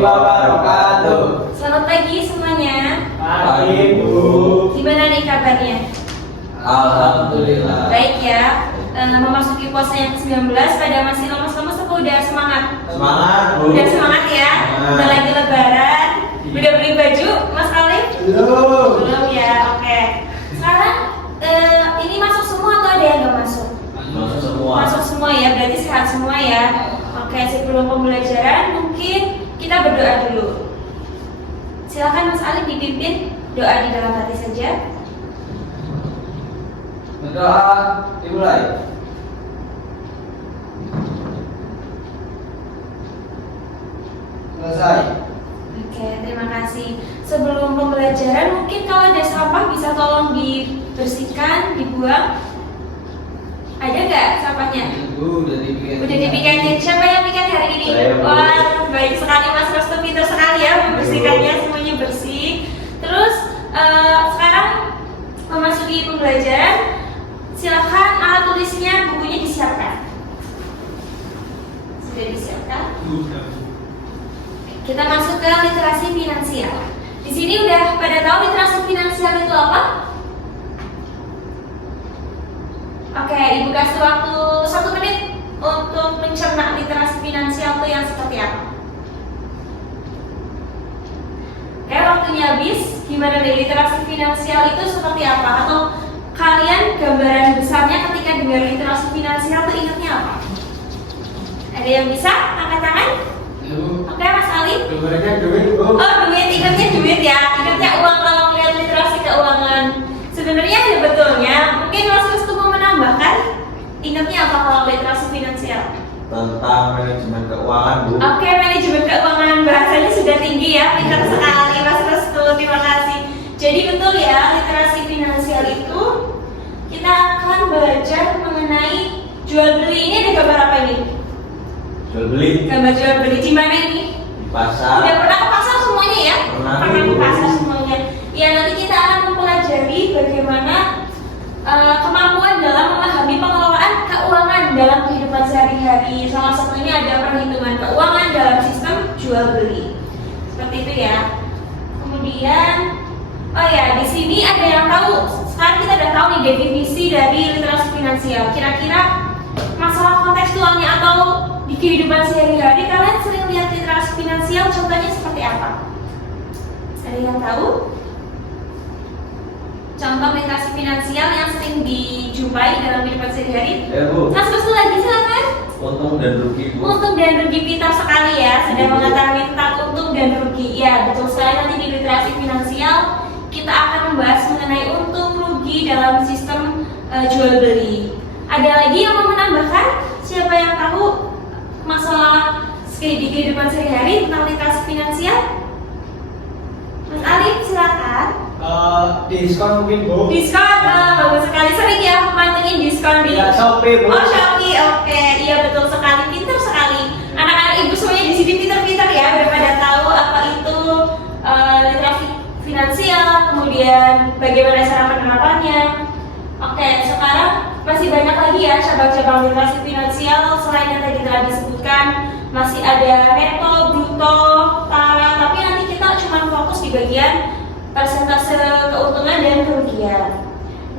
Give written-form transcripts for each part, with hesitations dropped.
wabarakatuh. Selamat pagi semuanya. Pagi Bu. Gimana nih kabarnya? Alhamdulillah. Baik ya. Memasuki puasa yang ke-19, pada masih lemas-lemas apa udah semangat? Semangat Bu. Udah semangat ya? Udah lagi lebaran. Udah beli baju, Mas Alif? Belum. Belum ya, oke. Sekarang ini masuk semua atau ada yang nggak masuk? Masuk semua. Masuk semua ya, berarti sehat semua ya. Oke, sebelum pembelajaran mungkin kita berdoa dulu. Silakan Mas Alif dipimpin doa di dalam hati saja. Berdoa dimulai. Selesai. Oke, terima kasih. Sebelum pembelajaran mungkin kalau ada sampah bisa tolong dibersihkan, dibuang. Ada nggak sampahnya? Bu, udah dibikin. Udah dipikatin. Siapa yang pikat hari ini? Saya, Bu. Wah, baik sekali Mas Restu, pintar sekali ya membersihkannya, semuanya bersih. Terus sekarang memasuki pembelajaran. Silakan alat tulisnya, bukunya disiapkan. Sudah disiapkan? Kita masuk ke literasi finansial. Di sini udah pada tahu literasi finansial itu apa? Oke, Ibu kasih waktu 1 menit untuk mencerna literasi finansial itu yang seperti apa. Oke, waktunya habis. Gimana deh literasi finansial itu seperti apa? Atau kalian gambaran besarnya ketika dengar literasi finansial itu ingatnya apa? Ada yang bisa angkat tangan? Oke, Mas Ali. Gambarnya duit Bu. Oh, duit, ingatnya duit ya. Ingatnya uang kalau melihat literasi keuangan. Sebenarnya ada betulnya. Mungkin Mas Restu mau menambahkan? Ingatnya apa kalau literasi finansial? Tentang manajemen keuangan Bu. Oke, manajemen keuangan, bahasanya sudah tinggi ya. Pintar sekali Mas Restu. Terima kasih. Jadi betul ya, literasi finansial itu kita akan belajar mengenai jual beli. Ini ada gambar apa ini? Jual beli Gambar jual beli di mana ini? di pasar. Udah pernah ke pasar semuanya ya? Pernah. Ke pasar semuanya. Ya, nanti kita akan mempelajari bagaimana kemampuan dalam memahami pengelolaan keuangan dalam kehidupan sehari-hari. Salah satunya ada perhitungan keuangan dalam sistem jual beli. Seperti itu ya. Kemudian, oh ya, di sini ada yang tahu. Sekarang kita udah tahu nih definisi dari literasi finansial. Kira-kira masalah kontekstualnya atau di kehidupan sehari-hari kalian sering lihat literasi finansial, contohnya seperti apa? Ada yang tahu? Contoh literasi finansial yang sering dijumpai dalam kehidupan sehari-hari? Ya Bu. Mas Restu lagi silakan. Untung dan rugi Bu. Untung dan rugi, pintar sekali ya, sudah mengetahui tentang untung dan rugi. Ya, betul sekali. Nanti di literasi finansial kita akan membahas mengenai untung rugi dalam sistem jual beli. Ada lagi yang mau menambahkan? Siapa yang tahu masalah di kehidupan sehari-hari tentang literasi finansial? Mas Alif, silakan. Diskon mungkin Bu. Diskon, bagus sekali. Sering ya mantengin diskon di Ya, Shopee Bu. Oh, Shopee, oke. Iya, betul sekali. Pintar sekali. Anak-anak ibu semuanya di sini pintar-pintar ya, udah pada tahu apa itu literasi finansial, kemudian bagaimana cara penerapannya. Oke, sekarang masih banyak lagi ya cabang-cabang literasi finansial selain yang tadi telah disebutkan. Masih ada neto, bruto, tara, tapi nanti kita cuma fokus di bagian persentase keuntungan dan kerugian.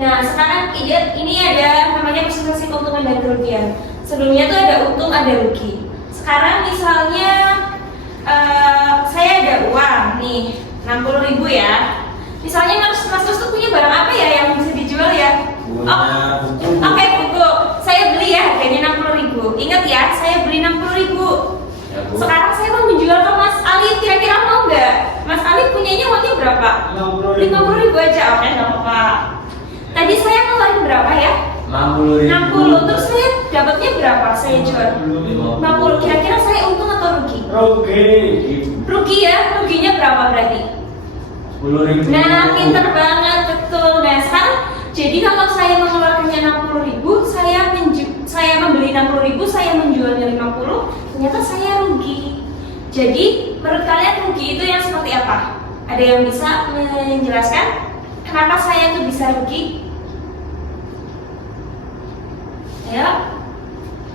Nah, sekarang ini ada namanya persentase keuntungan dan kerugian. Sebelumnya tuh ada untung, ada rugi. Sekarang misalnya saya ada uang nih 60.000 ya. Misalnya Mas Restu punya barang apa ya yang bisa dijual ya? Punya buku. Oke, buku. Saya beli ya, harganya 60.000. Ingat ya, saya beli 60.000. Ya Bu. Sekarang saya mau menjual ke Mas Ali, kira-kira mau nggak? Mas Ali punyanya uangnya berapa? 50.000 aja, oke, nggak apa-apa. Tadi saya ngeluarin berapa ya? 60.000. 60. Terus saya dapatnya berapa? Saya jual 50. Kira-kira saya untung atau rugi? Rugi. Rugi ya, ruginya berapa berarti? 10.000. Nah, pinter banget, betul. Nah, sekarang jadi kalau saya mengeluarkannya 60.000, saya membeli 60.000, saya menjualnya 50, ternyata saya rugi. Jadi, menurut kalian rugi itu yang seperti apa? Ada yang bisa menjelaskan kenapa saya tuh bisa rugi? Ayo,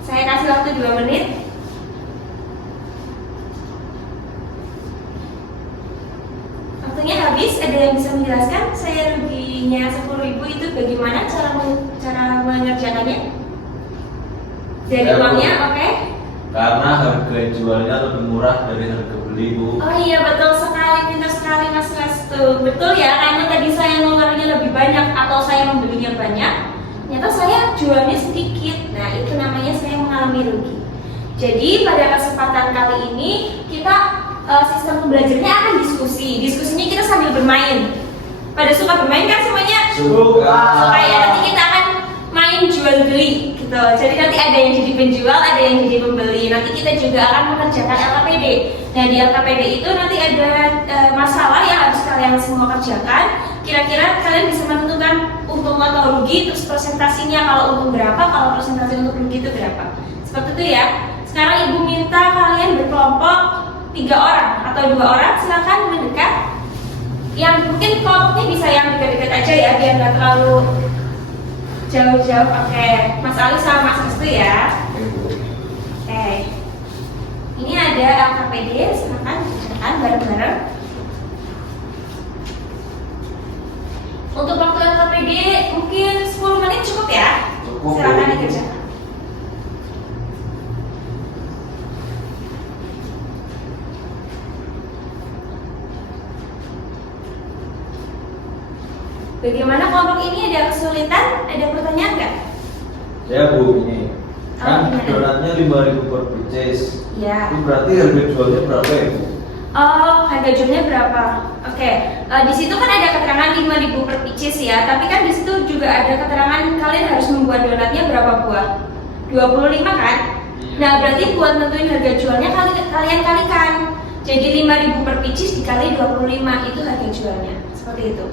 saya kasih waktu 2 menit. waktunya habis. Ada yang bisa menjelaskan saya ruginya 10.000 itu bagaimana cara mengerjakannya? Dari Ya, Bu. uangnya, oke? Karena harga jualnya lebih murah dari harga beli, Bu. Oh iya, betul sekali, pintar sekali Mas Restu. Betul ya, karena tadi saya ngeluarnya lebih banyak atau saya membelinya banyak, ternyata saya jualnya sedikit. Nah, itu namanya saya mengalami rugi. Jadi pada kesempatan kali ini kita sistem pembelajarannya akan diskusi. Diskusinya kita sambil bermain. Pada suka bermain kan semuanya? Suka. Suka ya. Nanti kita akan main jual beli gitu. Jadi nanti ada yang jadi penjual, ada yang jadi pembeli. Nanti kita juga akan mengerjakan LKPD. Nah di LKPD itu nanti ada masalah yang harus kalian semua kerjakan. Kira-kira kalian bisa menentukan untung atau rugi, terus presentasinya kalau untung berapa, kalau presentasi untuk rugi itu berapa. Seperti itu ya. Sekarang ibu minta kalian berkelompok 3 orang atau 2 orang, silakan mendekat. Yang mungkin kelompoknya bisa yang dekat-dekat aja ya, biar nggak terlalu jauh-jauh. Oke, Mas Ali sama Mas Restu ya. Oke. Ini ada LKPD, silakan dikerjakan bareng-bareng. Untuk waktu LKPD mungkin 10 menit cukup ya. Cukup. Silakan dikerjakan. Bagaimana kelompok ini, ada kesulitan? Ada pertanyaan nggak? Ya, Bu, ini kan gimana? donatnya 5.000 per pieces. Ya. Itu berarti harga jualnya berapa ya, Bu? Oh, harga jualnya berapa? Oke, di situ kan ada keterangan 5.000 per pieces ya. Tapi kan di situ juga ada keterangan kalian harus membuat donatnya berapa buah? 25 kan? Nah, berarti buat nentuin harga jualnya kalian kalikan. Jadi 5.000 per pieces dikali 25 itu harga jualnya. Seperti itu.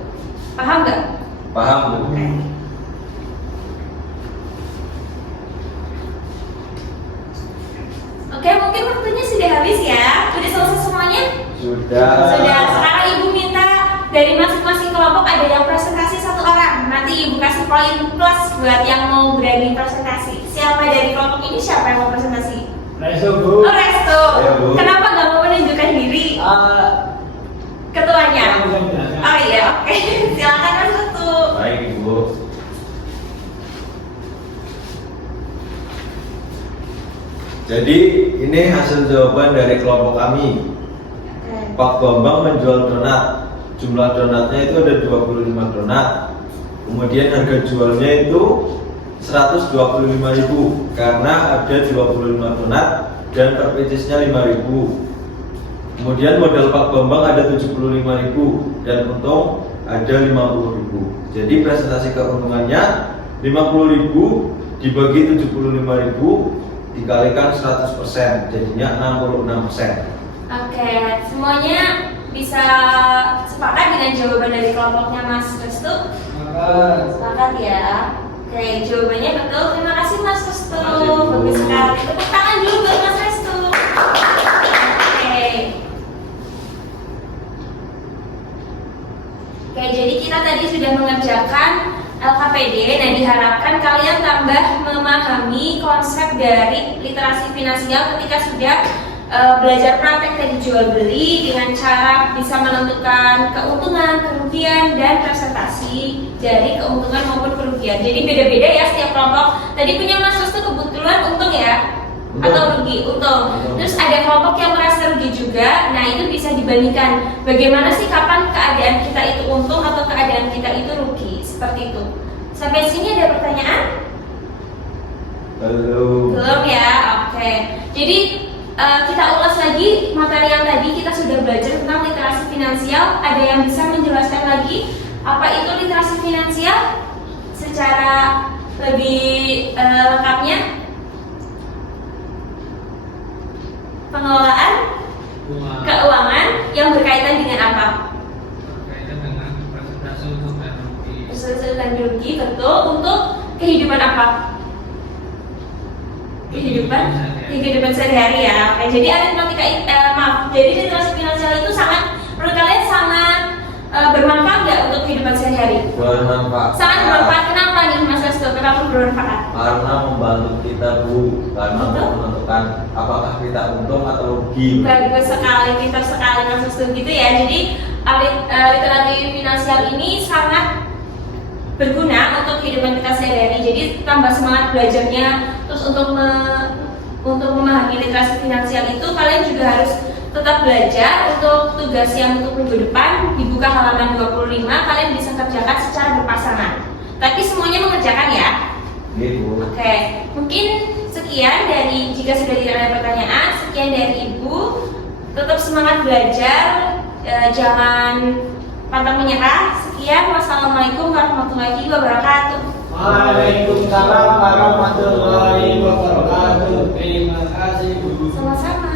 Paham nggak? Paham, Bu? Oke. Oke, mungkin waktunya sudah habis ya. Sudah selesai semuanya? Sudah. Sudah. Sekarang ibu minta dari masing-masing kelompok ada yang presentasi 1 orang. Nanti ibu kasih poin plus buat yang mau berani presentasi. Siapa dari kelompok ini siapa yang mau presentasi? Resto, Bu. Oh, Resto. Ayo, Bu. Kenapa nggak mau menunjukkan diri? Ketuanya. Oh iya, oke. Silakan Resto. Baik, Bu. Jadi ini hasil jawaban dari kelompok kami. Pak Bambang menjual donat. Jumlah donatnya itu ada 25 donat. Kemudian harga jualnya itu 125.000 karena ada 25 donat dan per piecesnya 5.000. Kemudian modal Pak Bambang ada 75.000 dan untung ada 50.000. Jadi presentasi keuntungannya 50.000 dibagi 75.000 dikalikan 100%, jadinya 66%. Oke, semuanya bisa sepakat dengan jawaban dari kelompoknya Mas Restu? Sepakat ya. Oke, jawabannya betul. Terima kasih Mas Restu. Terima kasih, Bu. Bagus sekali. Tepuk tangan dulu buat Mas Restu. Oke. Oke, jadi kita tadi sudah mengerjakan LKPD. Nah, diharapkan kalian tambah memahami konsep dari literasi finansial ketika sudah belajar praktek tadi jual beli dengan cara bisa menentukan keuntungan, kerugian, dan presentasi dari keuntungan maupun kerugian. Jadi beda-beda ya setiap kelompok. Tadi punya Mas Restu kebetulan untung ya? Untung. Atau rugi? Untung. Terus ada kelompok yang merasa rugi juga. Nah, itu bisa dibandingkan. Bagaimana sih kapan keadaan kita itu untung atau keadaan kita itu rugi? Seperti itu. Sampai sini ada pertanyaan? Belum. Belum ya? Oke. Jadi kita ulas lagi materi yang tadi kita sudah belajar tentang literasi finansial. Ada yang bisa menjelaskan lagi apa itu literasi finansial secara lebih lengkapnya? Pengelolaan keuangan yang berkaitan dengan apa? Berkaitan dengan presentasi untuk dan rugi. Presentasi dan rugi, betul. Untuk kehidupan apa? Kehidupan sehari-hari ya. Oke, jadi aritmatika jadi literasi finansial itu sangat menurut kalian sangat bermanfaat nggak untuk kehidupan sehari-hari? Bermanfaat. Sangat bermanfaat. Kenapa nih Mas Restu? Kenapa bermanfaat? Karena membantu kita, Bu, karena Betul. untuk menentukan apakah kita untung atau rugi. Bagus sekali, pintar sekali Mas Restu gitu ya. Jadi Literasi finansial ini sangat berguna untuk kehidupan kita sehari-hari. Jadi tambah semangat belajarnya. Terus untuk memahami literasi finansial itu kalian juga harus tetap belajar. Untuk tugas yang untuk minggu depan dibuka halaman 25, kalian bisa kerjakan secara berpasangan. Tapi semuanya mengerjakan ya. Ibu. Oke, mungkin sekian dari, jika sudah tidak ada pertanyaan, sekian dari Ibu. Tetap semangat belajar, jangan pantang menyerah. Sekian, wassalamualaikum warahmatullahi wabarakatuh. Waalaikumsalam warahmatullahi wabarakatuh. Terima kasih Bu. Sama-sama.